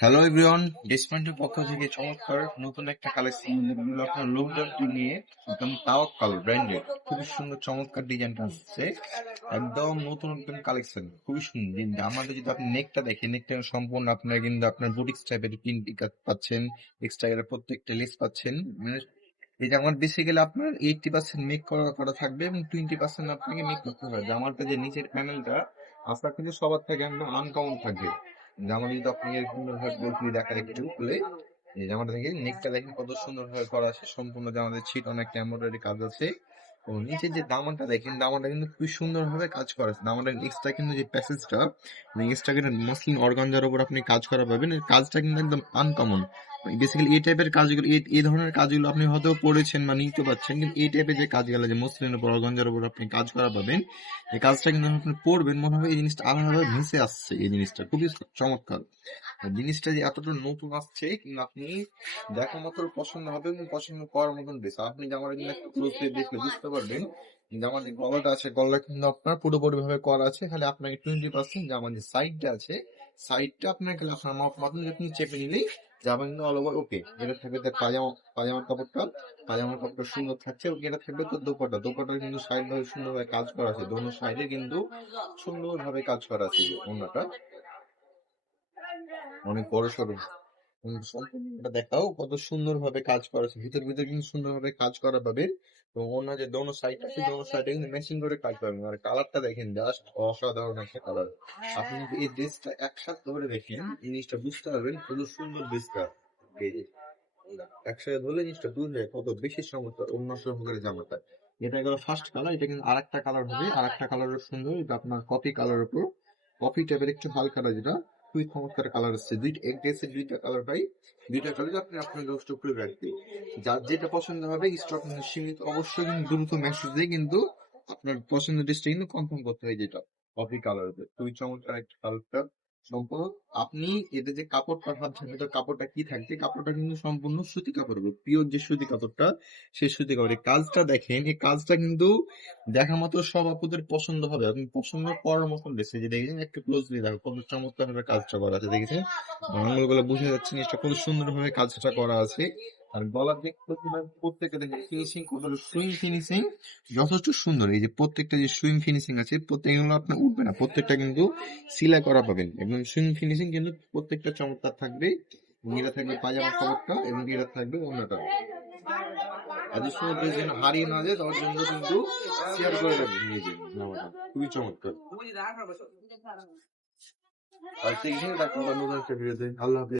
Hello everyone ডিসপয়েন্টের পক্ষ থেকে চমৎকার নতুন একটা কালেকশন যেগুলো লোকডাউনটি নিয়ে একদম তাওয়াক্কাল ব্র্যান্ডেড খুবই সুন্দর, চমৎকার ডিজাইনটা আসছে। একদম নতুন নতুন কালেকশন খুবই সুন্দর। আমাদের যদি আপনি নেকটা দেখেন নেকটা সম্পূর্ণ আপনার কিন্তু আপনার বুটিক্স টাইপের প্রিন্ট পাচ্ছেন এক্সট্রা প্রত্যেকটা লেস পাচ্ছেন। মানে এই জামার গেলে আপনার এইটটি পার্সেন্ট মেক করা করা থাকবে এবং টোয়েন্টি পার্সেন্ট আপনাকে মেক করতে হবে। জামারটা যে নিচের প্যানেলটা আপনার কিন্তু সবার থেকে একদম আনকমন থাকবে। জামা যদি আপনি এরকম দেখার একটু খুলে, এই জামাটা দেখে নেকটা দেখেন কত সুন্দর ভাবে করা আছে। সম্পূর্ণ জামাদের ছিট অনেক এমব্রয়ডারি কাজ আছে। ও নিচে যে দামানটা দেখেন, দামানটা কিন্তু খুবই সুন্দর ভাবে কাজ করা আছে। দামানটা এক্সট্রা কিন্তু যে প্যাসেজটা এক্সট্রা কিন্তু মসলিন অর্গানজার উপর আপনি কাজ করা পাবেন। কাজটা কিন্তু একদম আনকমন বেসিক্যালি এই টাইপের কাজগুলো, এই- ধরনের কাজগুলো আপনি হয়তো পড়েছেন বা নিতে পারছেন, কিন্তু এই টাইপের যে কাজগুলো যে মসলিনের উপর অর্গানজার উপর আপনি কাজ করা পাবেন, এই কাজটা কিন্তু আপনি পড়বেন, মনে হবে এই জিনিসটা আলাদাভাবে ভেসে আসছে, এই জিনিসটা। খুবই চমৎকার। জিনিসটা যে এতটা নতুন আসছে, কিন্তু আপনি দেখা মাত্র পছন্দ হবে এবং পছন্দ করার মতন বেশ আপনি জামাটা কিন্তু একটু ক্লোজলি দেখলে বুঝতে পারবেন জামার যে গলাটা আছে, গলাটা কিন্তু আপনার পুরোপুরি ভাবে করা আছে, খালি আপনাকে টোয়েন্টি পার্সেন্ট জামার যে সাইডটা আছে সাইডটা আপনাকে আপনার মতন আপনি চেপে নিলেই জামা কিন্তু অল ওভার ওকে এটা থাকবে তার পাজামা পাজামার কাপড়টা পাজামার কাপড়টা সুন্দর থাকছে এবং এটা থাকবে তো দোপাটা দোপাটা কিন্তু সাইড ভাবে সুন্দরভাবে কাজ করা আছে, দোনো সাইডে কিন্তু সুন্দরভাবে কাজ করা আছে অন্যটা অনেক বড় সড়ো। সম্পূর্ণ দেখাও কত সুন্দর ভাবে কাজ করা আছে, ভিতর ভিতর কিন্তু সুন্দর ভাবে কাজ করা পাবেন তো অন্য যে দোনো সাইড আছে দোনো সাইডে কিন্তু ম্যাচিং করে কাজ পাবেন আর কালারটা দেখেন জাস্ট অসাধারণ একটা কালার আপনি যদি এই ড্রেসটা একসাথে ধরে দেখেন এই জিনিসটা বুঝতে পারবেন কত সুন্দর ড্রেসটা একসাথে ধরলে জিনিসটা বুঝবে কত বেশি চমৎকার অন্য সহকারে জামাটা। এটা গেল ফার্স্ট কালার এটা কিন্তু আরেকটা কালার হবে। আরেকটা কালারের সুন্দর এটা আপনার কপি কালার উপর। কপি টাইপের একটু হালকা যেটা খুবই চমৎকার কালার আছে দুই এক ড্রেসের দুইটা কালার পাই। দুইটা কালার আপনি আপনার দোষ করে রাখবে যার যেটা পছন্দ হবে স্টক সীমিত অবশ্যই কিন্তু দ্রুত মেসেজ দিয়ে কিন্তু আপনার পছন্দের ড্রেসটা কিন্তু কনফার্ম করতে হয় যেটা। কফি কালার খুবই চমৎকার একটা কালারটা আপনি এতে যে কাপড়টা ভাবছেন ভেতর কাপড়টা কি থাকবে কাপড়টা কিন্তু সম্পূর্ণ সুতি কাপড় হবে পিওর যে সুতি কাপড়টা, সেই সুতি কাপড়। এই কাজটা দেখেন, এই কাজটা কিন্তু দেখা মাত্র সব আপুদের পছন্দ হবে। আপনি পছন্দ করার মতন বেশি যে দেখেছেন, একটু ক্লোজলি দেখো কত চমৎকার কাজটা করা আছে, দেখেছেন? আঙুলগুলো বুঝে যাচ্ছে জিনিসটা কত সুন্দর ভাবে কাজটা করা আছে। আর গলার দিক প্রত্যেকটা দেখেন ফিনিশিং সুইং ফিনিশিং যথেষ্ট সুন্দর। এই যে প্রত্যেকটা যে সুইং ফিনিশিং আছে প্রত্যেকগুলো আপনার উঠবে না। প্রত্যেকটা কিন্তু সিলাই করা পাবেন। এবং সুইং ফিনিশিং কিন্তু প্রত্যেকটা চমৎকার থাকবে। এবং এটা থাকবে পাজামা কাপড়টা এবং এটা থাকবে অন্যটা এত সুন্দর যেন হারিয়ে না যায় তার জন্য কিন্তু শেয়ার করে রাখবেন নিজে জামাটা। খুবই চমৎকার। আর সেই দেখুন নতুন একটা ভিডিওতে আল্লাহ হাফিজ।